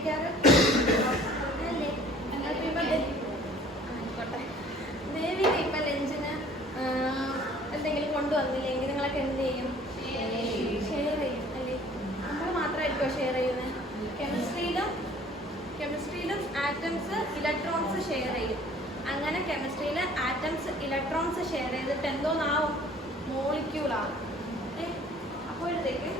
കഴിക്കാറ്? അല്ലേ? ദേവിക ഇപ്പം ലഞ്ചിന് എന്തെങ്കിലും കൊണ്ടുവന്നില്ലെങ്കിൽ നിങ്ങളൊക്കെ എന്ത് ചെയ്യും? ഷെയർ ചെയ്യും അല്ലേ? നമ്മൾ മാത്രമായിരിക്കുമോ ഷെയർ ചെയ്യുന്നത്? കെമിസ്ട്രിയിലും ആറ്റംസ് ഇലക്ട്രോൺസ് ഷെയർ ചെയ്യും. അങ്ങനെ കെമിസ്ട്രിയിൽ ആറ്റംസ് ഇലക്ട്രോൺസ് ഷെയർ ചെയ്തിട്ട് എന്തോന്നാവും? മോളിക്യൂളാവും. അപ്പോഴത്തേക്ക്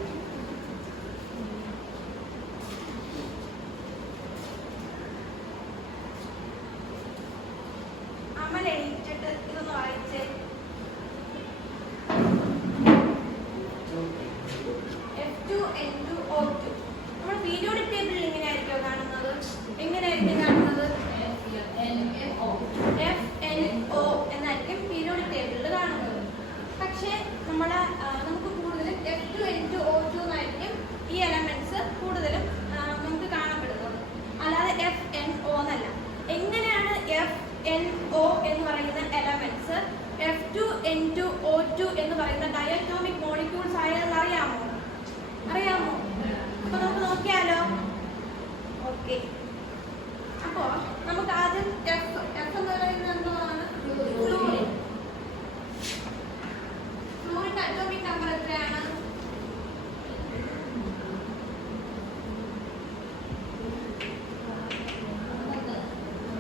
അമ്മ എണീറ്റിട്ട് ഇതൊന്ന് വായിച്ചേ. F2N2O2 നമ്മൾ പീരിയോഡിക് ടേബിളിൽ ഇങ്ങനെയായിരിക്കും കാണുന്നത്. എങ്ങനെയായിരിക്കും കാണുന്നത്? FNO എന്നായിരിക്കും പീരിയോഡിക് ടേബിളിൽ കാണുന്നത്. പക്ഷേ നമുക്ക് കൂടുതലും F2N2O2 എന്നായിരിക്കും ഈ എലമെന്റ്സ് കൂടുതലും നമുക്ക് കാണപ്പെടുന്നത്. അല്ലാതെ FNO എന്നല്ല. എങ്ങനെയാണ് FNO എന്ന് പറയുന്ന എലമെന്റ്സ് F2N2O2 എന്ന് പറയുന്ന ഡയറ്റോമിക് മോളിക്യൂൾസ് ആയതെന്ന് അറിയാമോ? അപ്പൊ നമുക്ക് നോക്കിയാലോ? ഓക്കെ. അപ്പോ നമുക്ക് ആദ്യം F എന്ന് പറയുന്നത് എന്താണ്? ഫ്ലൂറിൻ. ഫ്ലൂറിന്റെ അറ്റോമിക് നമ്പർ എത്രയാണ്?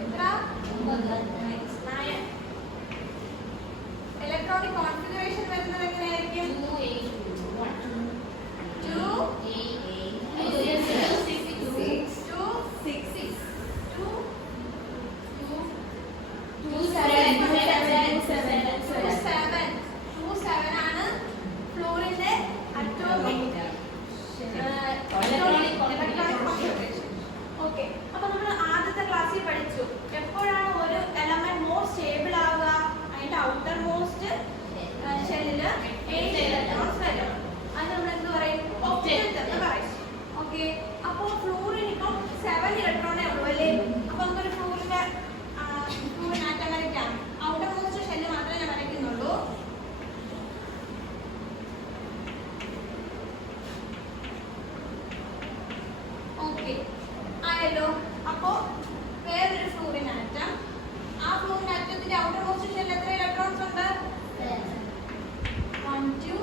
എത്ര? 9. ഇലക്ട്രോണിക് കോൺഫിഗറേഷൻ വരുന്നത് എങ്ങനെയായിരിക്കും? 2 ആണ് ഫ്ലൂറിന്റെ അറ്റോമിക് കോൺഫിഗറേഷൻ. ഓക്കെ. അപ്പൊ നമ്മൾ ആദ്യത്തെ ക്ലാസ്സിൽ പഠിച്ചു എപ്പോഴാണ് ഒരു എലമെന്റ് മോർ സ്റ്റേബിൾ ആവുക? അതിന്റെ ഔട്ടർ മോസ്റ്റ് ഷെല്ലില് 8 ഇലക്ട്രോൺസ് വരും. അത് നമ്മൾ എന്ത് പറയും? ഒക്ടറ്റ് എന്ന് പറയും. ഓക്കെ. അപ്പോ ഫ്ലൂറിൻ ഇപ്പം 7 ഇലക്ട്രോണേ ഉള്ളൂ അല്ലേ? അപ്പൊ നമുക്കൊരു ഫ്ലൂറിൻ ആറ്റം വരയ്ക്കാം. ഔട്ടർ മോസ്റ്റ് ഷെല്ല് മാത്രമേ ഞാൻ വരയ്ക്കുന്നുള്ളൂ. ഓക്കെ ആയല്ലോ. അപ്പോ വേറൊരു ഫ്ലൂറിൻ ആറ്റം. ആ ഫ്ലൂറിൻ ആറ്റത്തിന്റെ ഔട്ടർ മോസ്റ്റ് ഷെല്ലിൽ എത്ര ഇലക്ട്രോൺസ് ഉണ്ട്? 1 2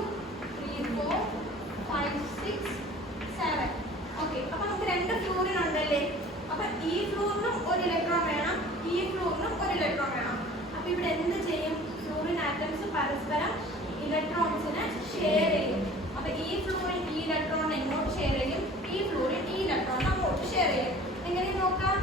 3 4 5 6 7. ഓക്കെ. അപ്പൊ നമുക്ക് 2 ഫ്ലൂറിൻ ഉണ്ടല്ലേ? അപ്പൊ ഈ ഫ്ലൂറിനും ഒരു ഇലക്ട്രോൺ വേണം, ഈ ഫ്ലൂറിനും ഒരു ഇലക്ട്രോൺ വേണം. അപ്പൊ ഇവിടെ എന്ത് ചെയ്യും? ഫ്ലൂറിൻ ആറ്റംസ് പരസ്പരം ഇലക്ട്രോൺസിനെ ഷെയർ ചെയ്യും. അപ്പൊ ഈ ഫ്ലൂറിൻ ഈ ഇലക്ട്രോൺ ഇങ്ങോട്ട് ഷെയർ ചെയ്യും, ഈ ഫ്ലൂറിൻ ഈ ഇലക്ട്രോൺ അങ്ങോട്ട് ഷെയർ ചെയ്യും. എങ്ങനെ നോക്കാം?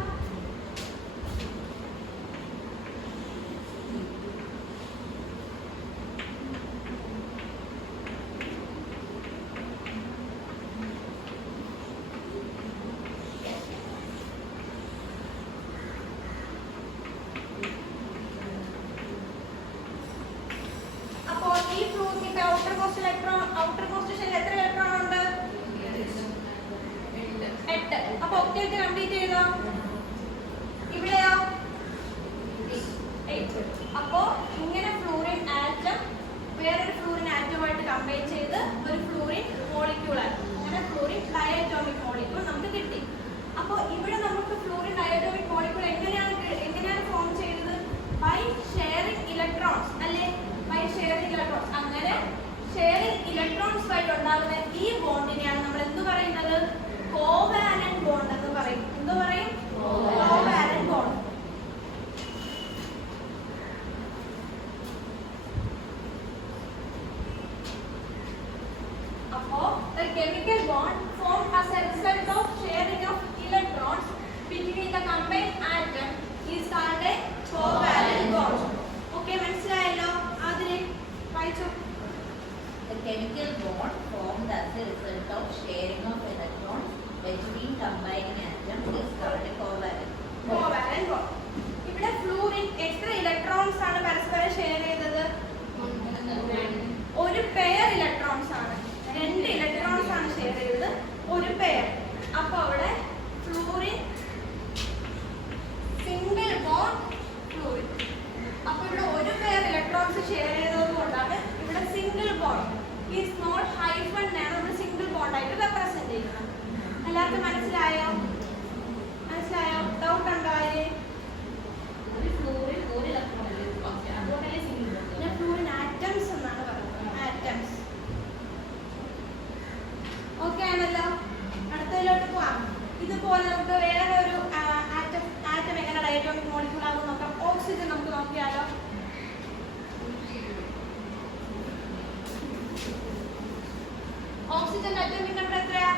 മോസ്റ്റ് അറ്റോമിക് നമ്പർ എത്രയാ?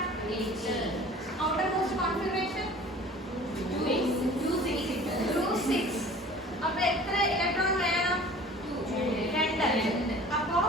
Outer most configuration 2 6. അപ്പൊ എത്ര ഇലക്ട്രോൺ വേണം? 2. അപ്പോ